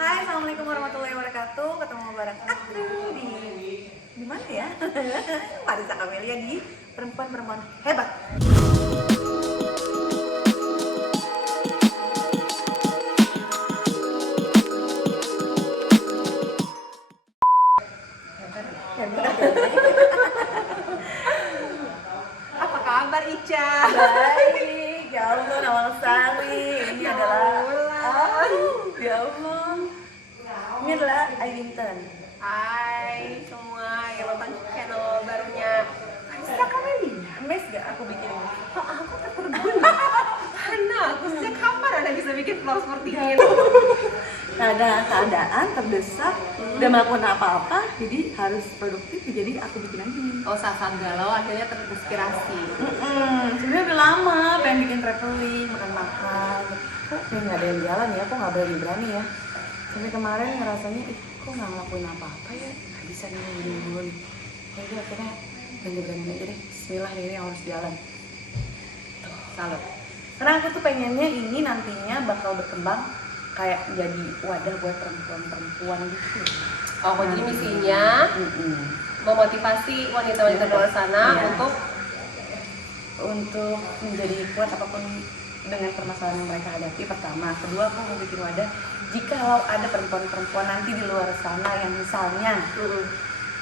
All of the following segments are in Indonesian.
Hai, assalamualaikum warahmatullahi wabarakatuh. Ketemu bareng aku di mana ya? Marisa Kamelia di perempuan-perempuan hebat. Apa kabar Ica? Baik, ya Allah, Nawal Sari. Ini Ya adalah Allah. ya Allah. Ini adalah Aidinton. Hai semua yang nonton channel barunya Marisa Kamelia. Mes gak aku bikin ini? Aku terguna. Karena aku sejak kapan ada bisa bikin vlog seperti ini? Ada keadaan terdesak, udah melakukan apa-apa, jadi harus produktif. Jadi aku bikin aja nih. Oh, saat galau akhirnya terinspirasi. Sebenarnya udah lama pengen bikin traveling, makan-makan. Kok kayak nggak ada yang jalan ya? Kok nggak berani ya? Sampai kemarin ngerasanya, kok nggak ngelakuin apa-apa ya? Nggak bisa nih dulu. Jadi akhirnya berani aja deh. Bismillah, ini yang harus jalan. Tuh, salut. Karena aku tuh pengennya ini nantinya bakal berkembang kayak jadi wadah buat perempuan-perempuan gitu. Oh, jadi misinya memotivasi wanita-wanita di luar sana Iya. untuk menjadi kuat apapun dengan permasalahan yang mereka hadapi. Pertama, kedua aku mau bikin wadah jikalau ada perempuan-perempuan nanti di luar sana yang misalnya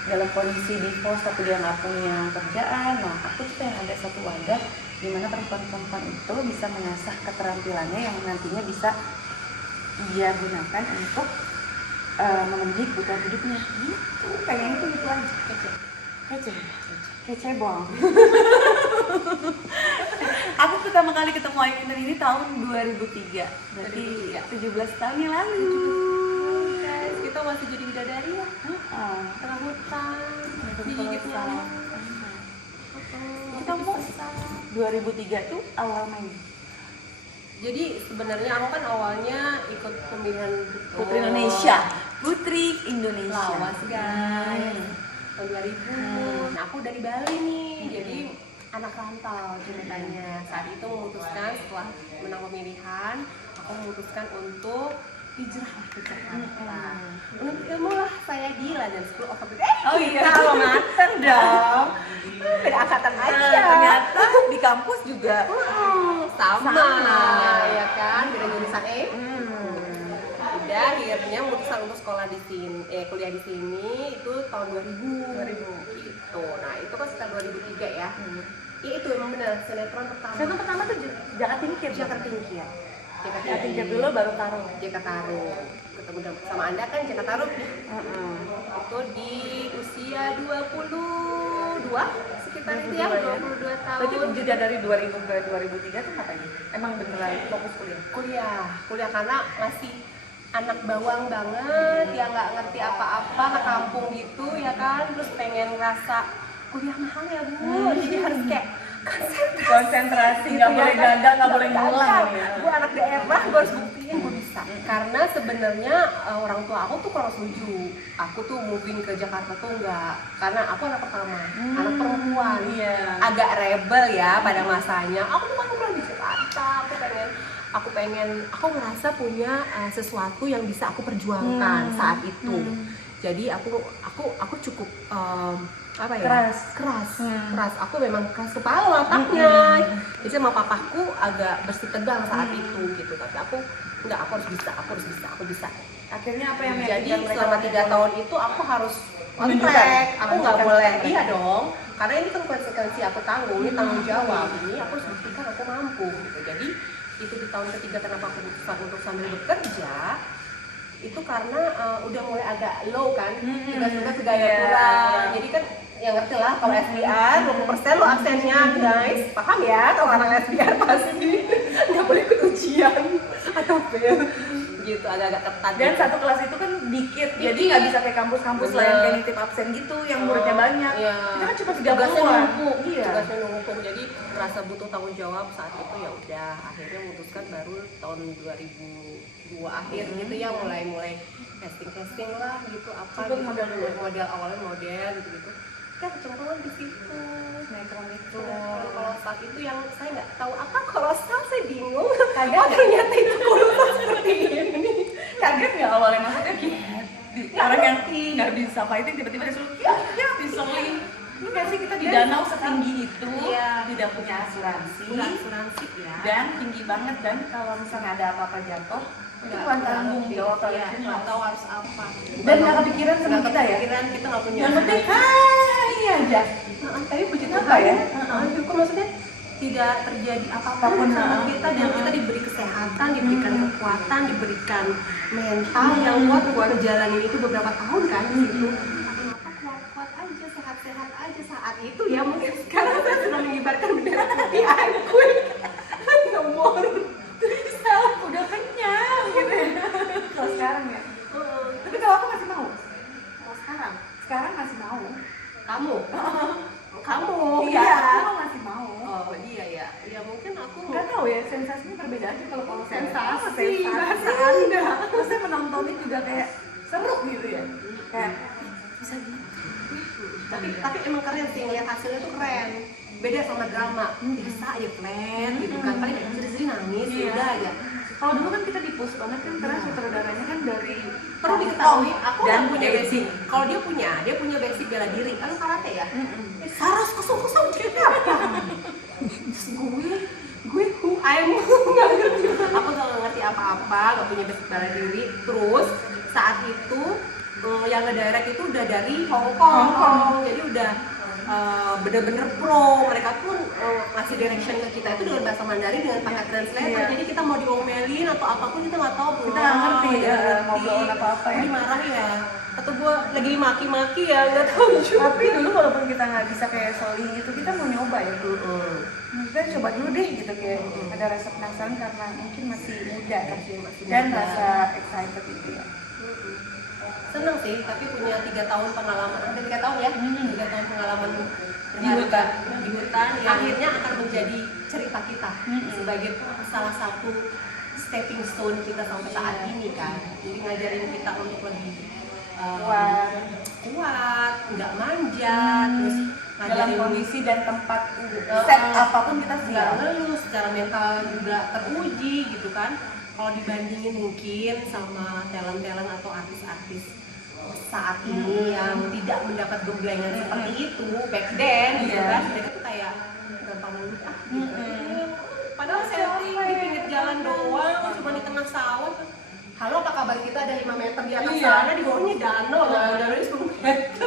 dalam kondisi divorce tapi dia nggak punya kerjaan. Nah, aku tuh pengen ada satu wadah di mana perempuan-perempuan itu bisa mengasah keterampilannya yang nantinya bisa dia gunakan untuk memenuhi kebutuhan hidupnya. Gitu, pengen itu gitu aja. Kece bong. Aku pertama kali ketemu Aidinton ini tahun 2003. Berarti 17 tahun yang lalu. guys, kita masih jadi bidadari ya. Tengah hutan, digigit nyamuk. Kamu 2003 tuh awal main Jadi sebenarnya aku kan awalnya ikut pemilihan Putri Indonesia. Putri Indonesia. Lawas guys. Tahun 2000. Nah, aku dari Bali nih. Jadi anak rantau ceritanya. Saat itu memutuskan setelah menang pemilihan, aku memutuskan untuk hijrah ke Jakarta. Menuntut ilmu lah saya di London School of Public. Oh iya, kalau ngater dong. Beda angkatan aja. Ternyata di kampus juga Sama, ya kan, beda jurusan Udah akhirnya memutuskan untuk sekolah di sini, kuliah di sini itu tahun 2000 gitu. Nah, itu kan sekitar 2003 ya. Iya, itu emang benar sinetron pertama. Sinetron pertama tuh Jakarta Tingkir. Jakarta Tingkir. Jakarta Tingkir dulu baru Taruh. Jakarta Taruh. Ketemu sama Anda kan Jakarta Taruh. Itu di usia 22 sekitar itu ya, 22 tahun. Berarti jeda dari 2000 ke 2003 tuh ngapain? Emang beneran fokus kuliah? Kuliah karena masih anak bawang banget, ya nggak ngerti apa-apa, ke kampung gitu ya kan, terus pengen ngerasa kuliah mahal ya Bu, jadi harus kayak konsentrasi, nggak boleh gagal, nggak boleh ngulang ya. Gue anak daerah, gue harus buktiin gue bisa. Karena sebenarnya orang tua aku tuh kurang setuju. Aku tuh moving ke Jakarta tuh enggak, karena aku anak pertama, anak perempuan, agak rebel ya pada masanya. Aku tuh kan kurang di Jakarta, aku ngerasa punya sesuatu yang bisa aku perjuangkan saat itu. Jadi aku cukup keras. Aku memang keras kepala otaknya. Jadi sama papaku agak bersih tegang saat itu gitu. Tapi aku harus bisa. Akhirnya apa yang Jadi selama 3 tahun itu aku harus on track. Aku nggak boleh. Iya dong. Karena ini kan konsekuensi aku tanggung, ini tanggung jawab. Ini aku harus buktikan aku mampu gitu. Jadi itu di tahun ketiga kenapa aku memutuskan untuk sambil bekerja. Itu karena udah mulai agak low kan, tugas-tugas segala kurang. Jadi kan ya ngerti lah kalau SBR 20% lo absennya guys, paham ya kalau anak SBR pasti nggak boleh ikut ujian atau fail gitu, agak-agak ketat. Dan satu kelas itu kan dikit, jadi nggak bisa kayak kampus-kampus lain kayak nitip absen gitu yang muridnya banyak. Kita kan cuma 30-an. Tugasnya numpuk, jadi merasa butuh tanggung jawab saat itu. Ya udah akhirnya memutuskan baru tahun 2002 akhir gitu ya, mulai casting lah gitu, apa gitu, model awalnya model gitu kan kecemplungan di situ sinetron itu. Kalau saat itu yang saya nggak tahu apa kolosal, saya bingung. Ternyata itu kolosal seperti ini. Kaget nggak awalnya, maksudnya orang yang nggak bisa fighting tiba-tiba disuruh ya bisa link. Ini nggak sih kita di danau setinggi itu, tidak punya asuransi, ya. dan tinggi banget, dan kalau misalnya ada apa-apa jatuh itu bukan tanggung jawab kalian, nggak tahu harus apa. dan nggak kepikiran sama kita ya. Kita nggak punya. Yang penting iya aja. Tapi puji Apa Tuhan ya? Syukur, maksudnya tidak terjadi apa-apa sama kita, dan kita diberi kesehatan, diberikan kekuatan, diberikan mental yang kuat buat ngejalanin itu beberapa tahun kan di situ. Kenapa kuat-kuat aja, sehat-sehat aja saat itu ya. Mungkin sekarang saya sudah mengibarkan bendera putih aku no more. Udah kenyang gitu ya. Kalau sekarang ya. Tapi kalau aku masih mau. Kalau Sekarang masih mau. kamu Iya, aku masih mau. Oh iya ya, ya mungkin aku Nggak tahu ya, sensasinya berbeda aja kalau sensasi bahasa Anda. Maksudnya menontonnya juga kayak seru gitu ya. Kayak bisa gitu. Tapi emang keren sih, ngeliat hasilnya tuh keren. Beda sama drama, biasa aja flat gitu kan, paling seri-seri nangis, udah aja. Kalau dulu kan kita di-push banget kan, karena sutradaranya kan dari Perlu diketahui, aku dan nggak punya basic. Kalau dia punya basic bela diri, kan karate ya. Saras kosong jadi apa? Terus gue who I'm nggak ngerti. Aku nggak ngerti apa-apa, nggak punya basic bela diri. Terus saat itu yang ngedirect itu udah dari Hong Kong. Jadi udah bener-bener pro. Mereka pun ngasih direction ke kita itu dengan bahasa Mandarin, dengan pakai translator. Jadi kita mau diomelin atau apapun kita nggak tahu. kita nggak ngerti ya ngobrol apa ya. Dimarah ya, atau gue lagi maki-maki ya, nggak tahu juga. Tapi dulu walaupun kita nggak bisa kayak Soli itu, kita mau nyoba ya dulu. Kita coba dulu deh gitu, kayak ada rasa penasaran karena mungkin masih muda ya, dan rasa excited itu ya. Seneng sih, tapi punya 3 tahun pengalaman, hampir 3 tahun ya, 3 tahun pengalaman Di hutan. yang akhirnya akan menjadi cerita kita sebagai salah satu stepping stone kita sampai saat ini kan. Jadi ngajarin kita untuk lebih kuat, nggak manja, terus Dalam ngajarin kondisi dan tempat set apapun kita nggak siap. ngeluh, secara mental juga teruji gitu kan. Kalau dibandingin mungkin sama talent-talent atau artis-artis saat ini yang tidak mendapat gemblengan seperti itu back then gitu kan, mereka tuh kayak gampang ngeluh gitu. Padahal setting di pinggir jalan doang, cuma di tengah sawah. Halo, apa kabar, kita ada 5 meter di atas sana, di bawahnya danau, danau 10 meter.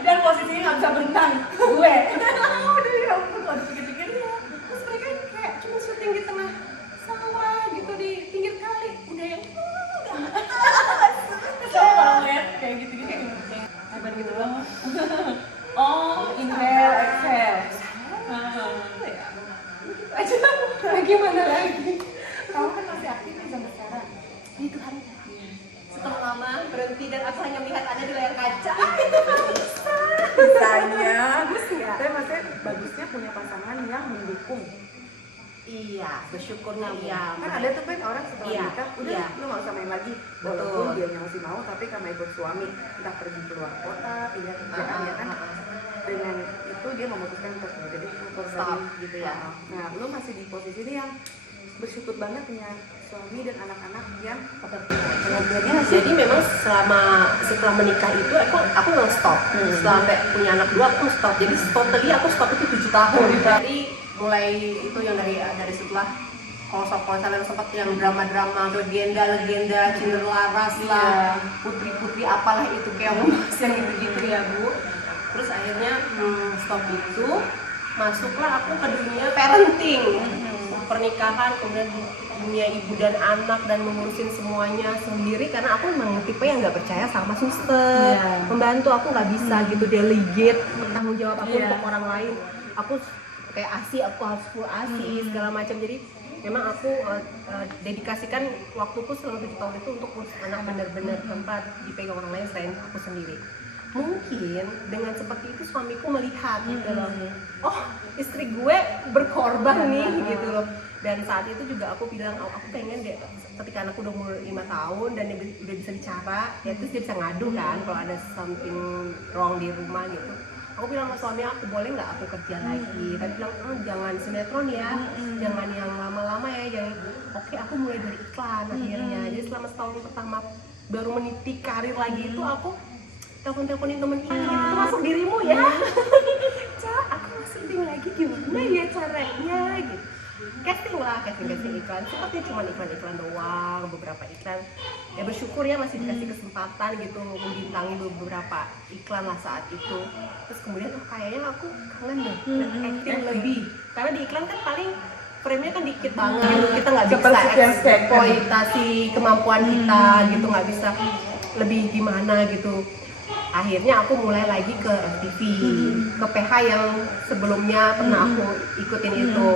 Dan posisinya nggak bisa berenang. Gue. Aduh ya ampun, kalau dipikir-pikir ya. Terus mereka kayak cuma syuting di tengah sawah gitu, di pinggir kali, udah yang Kalau banget kayak gitu-gitu. hebat gitu banget. Oh, inhale, exhale. Aja, gimana lagi? Kamu kan masih aktif nih sampai sekarang. Itu kan setelah lama berhenti dan aku hanya melihat Anda di layar kaca. Bisanya. Bagus ya? Tapi maksudnya bagusnya punya pasangan yang mendukung. Iya, bersyukurnya iya. Kan ada tuh kan orang setelah Iya, nikah, udah iya. lu nggak usah main lagi. Walaupun dia masih mau, tapi karena ikut suami, entah pergi keluar kota, pindah kerjaan ya kan. Dengan itu dia memutuskan untuk jadi Stop gitu ya. Nah, lu masih di posisi ini yang bersyukur banget punya suami dan anak-anak yang pengertiannya. Jadi memang setelah menikah itu aku nggak stop. Sampai punya anak 2 aku stop. Jadi totally aku stop itu 7 tahun. Dari mulai itu yang dari setelah konser yang sempat yang drama-drama legenda Cinderlaras lah, putri-putri apalah itu kayak mas yang gitu-gitu ya Bu. Terus akhirnya stop itu, masuklah aku ke dunia parenting, pernikahan, kemudian dunia ibu dan anak dan mengurusin semuanya sendiri karena aku memang tipe yang nggak percaya sama suster, membantu aku nggak bisa gitu delegate tanggung jawab aku untuk orang lain. Aku kayak ASI, aku harus full ASI segala macam. Jadi memang aku dedikasikan waktuku selama 7 tahun itu untuk ngurus anak benar-benar tempat dipegang orang lain selain aku sendiri. Mungkin dengan seperti itu suamiku melihat gitu loh, oh istri gue berkorban nih gitu loh. Dan saat itu juga aku bilang, aku pengen deh ketika anakku udah umur 5 tahun dan dia udah bisa bicara, ya terus dia bisa ngadu kan kalau ada something wrong di rumah gitu. Aku bilang sama suami aku, boleh nggak aku kerja lagi? Tapi bilang, jangan sinetron ya, jangan yang lama-lama ya, jangan. Oke, aku mulai dari iklan akhirnya. Jadi selama setahun pertama baru meniti karir lagi itu, aku teleponin temen ini, itu masuk dirimu ya. Cak, aku masuk lagi gimana ya caranya gitu. Casting iklan, seperti cuma iklan doang, beberapa iklan. Ya bersyukur ya masih dikasih kesempatan gitu membintangi beberapa iklan lah saat itu. Terus kemudian kayaknya aku kangen deh acting lebih, karena di iklan kan paling frame-nya kan dikit banget gitu. Kita nggak bisa eksploitasi kemampuan kita gitu, nggak bisa lebih gimana gitu. Akhirnya aku mulai lagi ke FTV, ke PH yang sebelumnya pernah aku ikutin itu,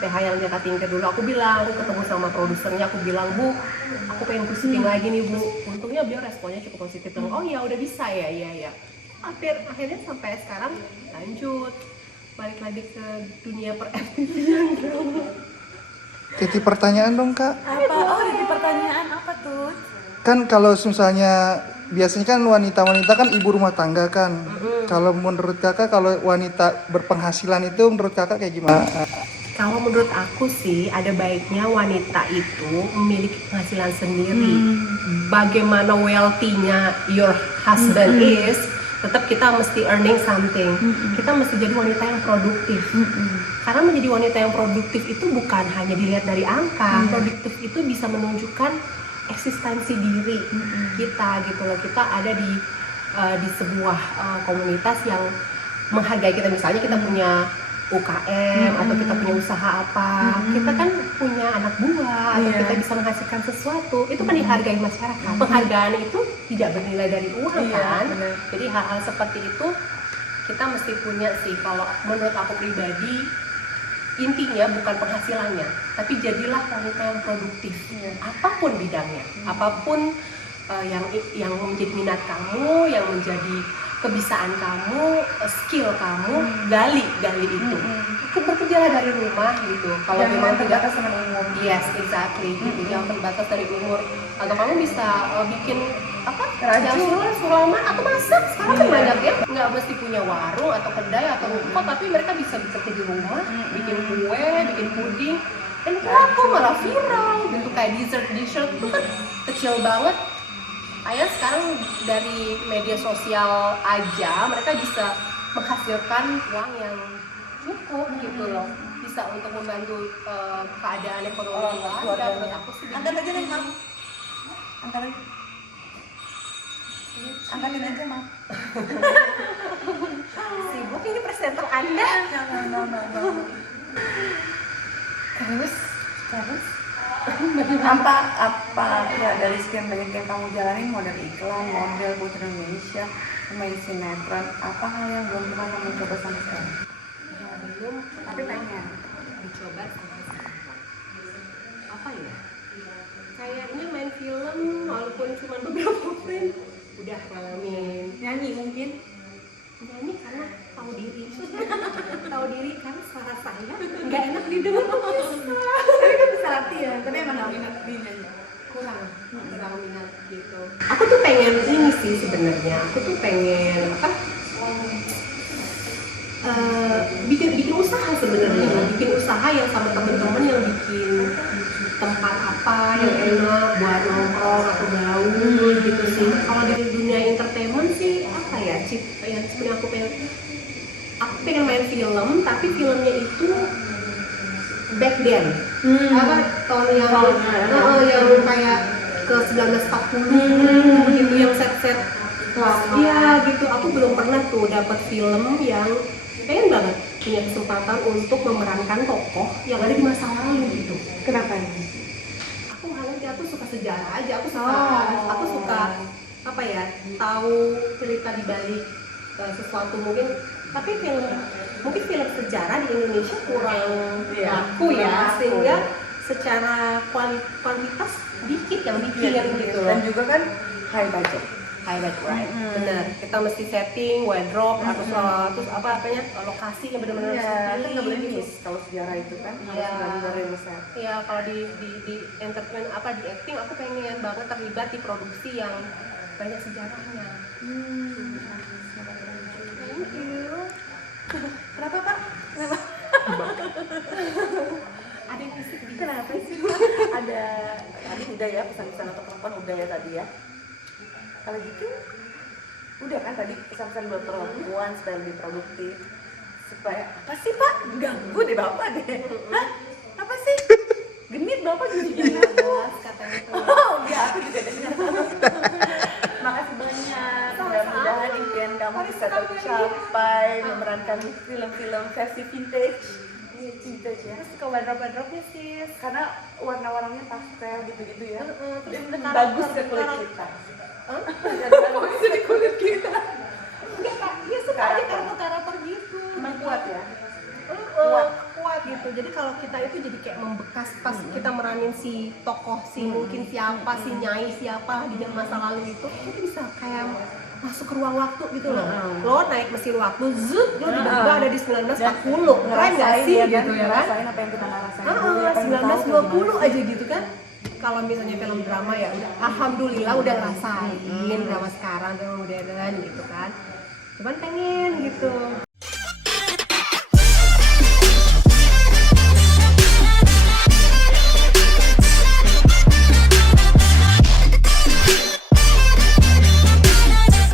PH yang Jaka Tingkir dulu. Aku bilang, aku ketemu sama produsernya, aku bilang, Bu, aku pengen syuting lagi nih Bu. Untungnya beliau responnya cukup positif, bilang, oh ya udah bisa ya, iya. Akhirnya sampai sekarang lanjut, balik lagi ke dunia per FTV yang drama. Titip pertanyaan dong Kak. Apa? Oh, titip pertanyaan apa tuh? Kan kalau misalnya biasanya kan wanita-wanita kan ibu rumah tangga kan. Kalau menurut Kakak, kalau wanita berpenghasilan itu menurut Kakak kayak gimana? Kalau menurut aku sih ada baiknya wanita itu memiliki penghasilan sendiri. Bagaimana wealthy-nya your husband is, tetap kita mesti earning something. Kita mesti jadi wanita yang produktif. Karena menjadi wanita yang produktif itu bukan hanya dilihat dari angka. Produktif itu bisa menunjukkan eksistensi diri kita gitu loh. Kita ada di sebuah komunitas yang menghargai kita. Misalnya kita punya UKM atau kita punya usaha apa, kita kan punya anak buah atau kita bisa menghasilkan sesuatu, itu kan dihargai masyarakat. Penghargaan itu tidak bernilai dari uang kan. Jadi hal-hal seperti itu kita mesti punya sih. Kalau menurut aku pribadi, intinya bukan penghasilannya, tapi jadilah wanita yang produktif, apapun bidangnya, apapun yang menjadi minat kamu, yang menjadi kebisaan kamu, skill kamu, gali itu. Bekerjalah dari rumah gitu. Kalau memang tidak sama umur. yes, exactly. Gitu. Jangan terbatas dari umur. Atau kamu bisa bikin apa? Rajin. Sulaman atau masak. Sekarang kan banyak ya. Nggak mesti punya warung atau kedai atau ruko, tapi mereka bisa bekerja di rumah, bikin kue, bikin puding. Dan itu aku malah viral gitu, kayak dessert itu kan kecil banget. Ayah sekarang dari media sosial aja mereka bisa menghasilkan uang yang cukup gitu loh, bisa untuk membantu keadaan ekonomi keluarga. Menurut aku sih Angkat aja nih, Mam. Angkatin aja, Mam. sibuk ini presenter Anda. Terus apa ya, dari sekian banyak yang kamu jalanin, model iklan, model Putri Indonesia, main sinetron, apa hal yang belum pernah kamu coba sampai sekarang? Belum, Tapi pengen. dicoba sampai sekarang. Apa ya? Kayaknya main film, walaupun cuma beberapa frame, udah ngalamin. Nyanyi mungkin? Nyanyi karena tahu diri. Tahu diri kan suara saya nggak enak didengar. Tapi kan bisa latihan, tapi emang nggak minat di nyanyi. kurang minat gitu. Aku tuh pengen ini sih sebenarnya. Aku tuh pengen apa? Bikin usaha sebenarnya. Bikin usaha yang sama teman-teman yang bikin tempat apa yang enak buat nongkrong atau gaul gitu sih. Kalau dari dunia entertainment sih apa ya? Yang sebenarnya aku pengen main film, tapi filmnya itu back then. Apa tahun yang kayak ke 1940 gitu, yang set iya gitu. Aku belum pernah tuh dapat film yang pengen banget punya kesempatan untuk memerankan tokoh yang ada di masa lalu gitu. Kenapa ini? Aku nggak ngerti, aku suka sejarah aja. Aku suka apa ya, tahu cerita di balik sesuatu mungkin. Tapi mungkin film sejarah di Indonesia kurang laku ya, sehingga secara kuantitas dikit yang bikin gitu loh. Dan juga kan high budget. Highlight right, benar. Kita mesti setting, wardrobe, terus lokasi yang benar-benar Iya, kan syuting, nggak boleh gitu. miss kalau sejarah itu kan. Iya. Harus benar-benar riset. Iya, kalau di entertainment di acting aku pengen banget terlibat di produksi yang banyak sejarahnya. Thank you. Kenapa Pak? Kenapa? Ada yang fisik di Kenapa sih? Ada tadi udah ya pesan-pesan untuk perempuan udah ya tadi ya. Kalau gitu udah kan tadi pesan-pesan buat perempuan supaya lebih produktif. Supaya apa sih Pak? Ganggu deh Bapak deh. Hah? Apa sih? Genit Bapak juga. jelas katanya tuh. Oh iya, aku juga dengar. Makasih banyak. Mudah-mudahan impian kamu bisa tercapai memerankan film-film versi vintage. Iya, vintage ya. Terus suka wardrobe-wardrobe-nya sis. Karena warna-warnanya pastel gitu-gitu ya. Terus Dan ada bagus ke kulit karakter- kita. Hah? Bagus di kulit kita. Enggak Kak, dia suka aja karakter-karakter gitu. Emang kuat ya? Kuat gitu. Jadi kalau kita itu jadi kayak membekas pas kita meranin si tokoh si mungkin siapa si nyai siapa di zaman masa lalu itu bisa kayak masuk ke ruang waktu gitu loh. Lo naik mesin waktu, zut, lo tiba-tiba ada di 1940. Keren nggak sih ya gitu ya kan? Ngerasain apa yang kita ngerasain dulu, apa yang kita tahu 1920 gimana. aja gitu kan. Kalau misalnya film drama ya udah alhamdulillah udah ngerasain drama sekarang drama modern gitu kan. Cuman pengen gitu